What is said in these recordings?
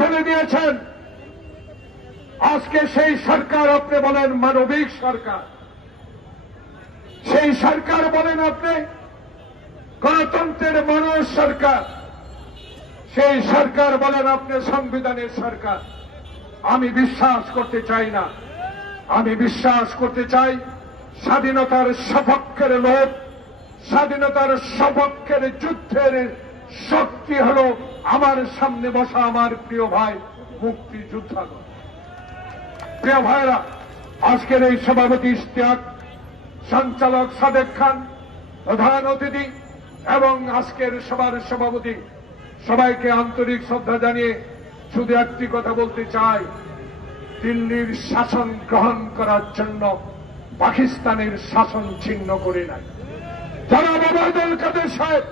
ফেলে দিয়েছেন। আজকে সেই সরকার আপনি বলেন মানবিক সরকার, সেই সরকার বলেন আপনি গণতন্ত্রের মানুষ সরকার, সেই সরকার বলেন আপনি সংবিধানের সরকার। আমি বিশ্বাস করতে চাই না। আমি বিশ্বাস করতে চাই স্বাধীনতার সপক্ষের লোক, স্বাধীনতার সপক্ষের যুদ্ধের শক্তি হল আমার সামনে বসা আমার প্রিয় ভাই মুক্তিযোদ্ধা। প্রিয় ভাইরা, আজকের এই সভাপতি ইশতিয়াক, সঞ্চালক সাদেক খান, প্রধান অতিথি এবং আজকের সভার সভাপতি, সবাইকে আন্তরিক শ্রদ্ধা জানিয়ে শুধু একটি কথা বলতে চাই, দিল্লির শাসন গ্রহণ করার জন্য পাকিস্তানের শাসন ছিন্ন করে নাই। জনাব ওবায়দুল কাদের সাহেব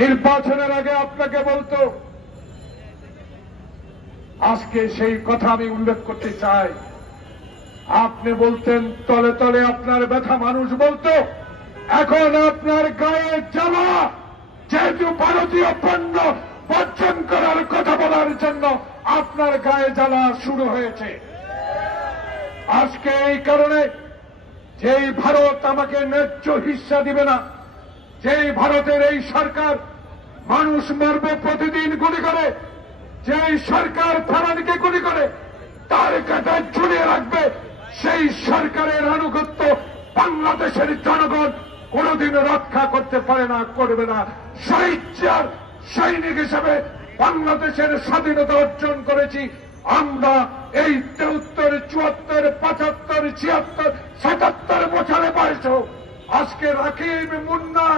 নির্বাচনের আগে আপনাকে বলতো, আজকে সেই কথা আমি উল্লেখ করতে চাই। আপনি বলতেন তলে তলে আপনার ব্যথা মানুষ বলতো, এখন আপনার গায়ে জ্বালা, যেহেতু ভারতীয় পণ্য বর্জন করার কথা বলার জন্য আপনার গায়ে জ্বালা শুরু হয়েছে। আজকে এই কারণে যেই ভারত আমাকে ন্যায্য হিস্সা দিবে না, যেই ভারতের এই সরকার মানুষ মারবে প্রতিদিন গুলি করে, যেই সরকার ফারানকে গুলি করে তার কাছে ঝুলিয়ে রাখবে, সেই সরকারের আনুগত্য বাংলাদেশের জনগণ কোনদিন রক্ষা করতে পারে না, করবে না। স্বেচ্ছার সৈনিক হিসেবে বাংলাদেশের স্বাধীনতা অর্জন করেছি আমরা। এই 73, 74, 75, 76, 77 বছরে বয়সেও আজকে রাকিব, মুন্না,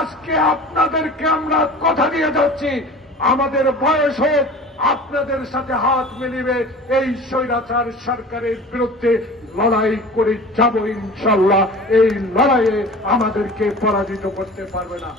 আজকে আপনাদেরকে আমরা কথা দিয়ে যাচ্ছি, আমাদের বয়স হোক আপনাদের সাথে হাত মিলিয়ে এই স্বৈরাচার সরকারের বিরুদ্ধে লড়াই করে যাব ইনশাআল্লাহ। এই লড়াইয়ে আমাদেরকে পরাজিত করতে পারবে না।